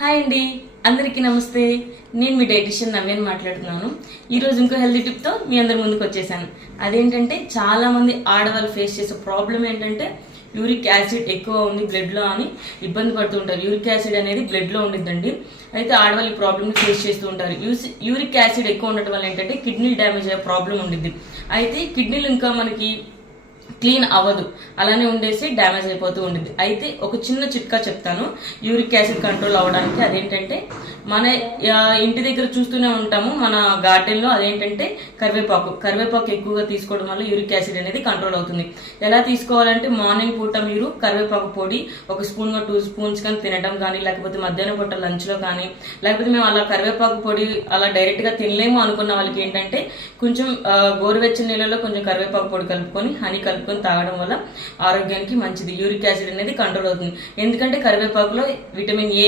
Hi అండి, అందరికీ నమస్తే. నేను మీ డైటిషియన్ నవ్యని మాట్లాడుతున్నాను. ఈరోజు ఇంకో హెల్తీ టిప్తో మీ అందరి ముందుకు వచ్చేసాను. అదేంటంటే చాలామంది ఆడవాళ్ళు ఫేస్ చేసే ప్రాబ్లం ఏంటంటే యూరిక్ యాసిడ్ ఎక్కువ ఉంది బ్లడ్లో అని ఇబ్బంది పడుతూ ఉంటారు. యూరిక్ యాసిడ్ అనేది బ్లడ్లో ఉండిద్దండి. అయితే ఆడవాళ్ళు ఈ ప్రాబ్లమ్ని ఫేస్ చేస్తూ ఉంటారు. యూరిక్ యాసిడ్ ఎక్కువ ఉండటం వల్ల ఏంటంటే కిడ్నీలు డ్యామేజ్ అయ్యే ప్రాబ్లం ఉండిద్ది. అయితే కిడ్నీలు ఇంకా మనకి క్లీన్ అవ్వదు, అలానే ఉండేసి డ్యామేజ్ అయిపోతూ ఉంటుంది. అయితే ఒక చిన్న చిట్కా చెప్తాను యూరిక్ యాసిడ్ కంట్రోల్ అవ్వడానికి. అదేంటంటే మన ఇంటి దగ్గర చూస్తూనే ఉంటాము మన గార్డెన్లో, అదేంటంటే కరివేపాకు ఎక్కువగా తీసుకోవడం వల్ల యూరిక్ యాసిడ్ అనేది కంట్రోల్ అవుతుంది. ఎలా తీసుకోవాలంటే మార్నింగ్ పూట మీరు కరివేపాకు పొడి ఒక స్పూన్ 2 స్పూన్స్ కానీ తినడం కానీ, లేకపోతే మధ్యాహ్నం పూట లంచ్లో కానీ, లేకపోతే మేము అలా కరివేపాకు పొడి అలా డైరెక్ట్గా తినలేము అనుకున్న వాళ్ళకి ఏంటంటే కొంచెం గోరువెచ్చని నీళ్ళలో కొంచెం కరివేపాకు పొడి కలుపుకొని హనీ కలుపుకొని తాగడం వల్ల ఆరోగ్యానికి మంచిది. యూరిక్ యాసిడ్ అనేది కంట్రోల్ అవుతుంది. ఎందుకంటే కరివేపాకులో విటమిన్ ఏ